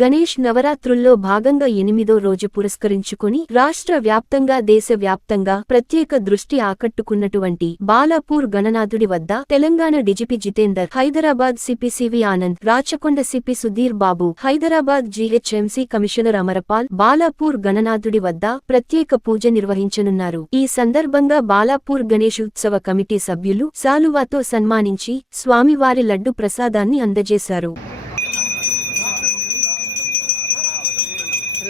గణేష్ నవరాత్రుల్లో భాగంగా ఎనిమిదో రోజు పురస్కరించుకుని రాష్ట్ర వ్యాప్తంగా దేశ వ్యాప్తంగా ప్రత్యేక దృష్టి ఆకట్టుకున్నటువంటి బాలాపూర్ గణనాథుడి వద్ద Telangana DGP Jitender Hyderabad CP C V Anand Rachakonda CP Sudheer Babu Hyderabad GHMC commissioner Amarapal Balapur గణనాథుడి వద్ద ప్రత్యేక పూజ నిర్వహించనున్నారు. ఈ సందర్భంగా బాలాపూర్ గణేష్ ఉత్సవ కమిటీ సభ్యులు సాలువాతో సన్మానించి స్వామివారి లడ్డు ప్రసాదాన్ని అందజేశారు.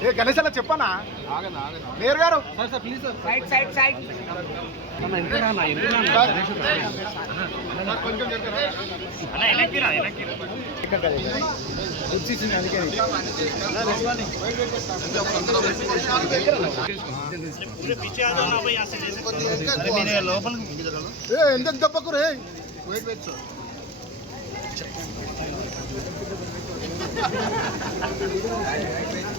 ఏ గణేష్ అలా చెప్పనా? మేయర్ గారు. ఎందుకు దెబ్బకు రే? Wait wait sir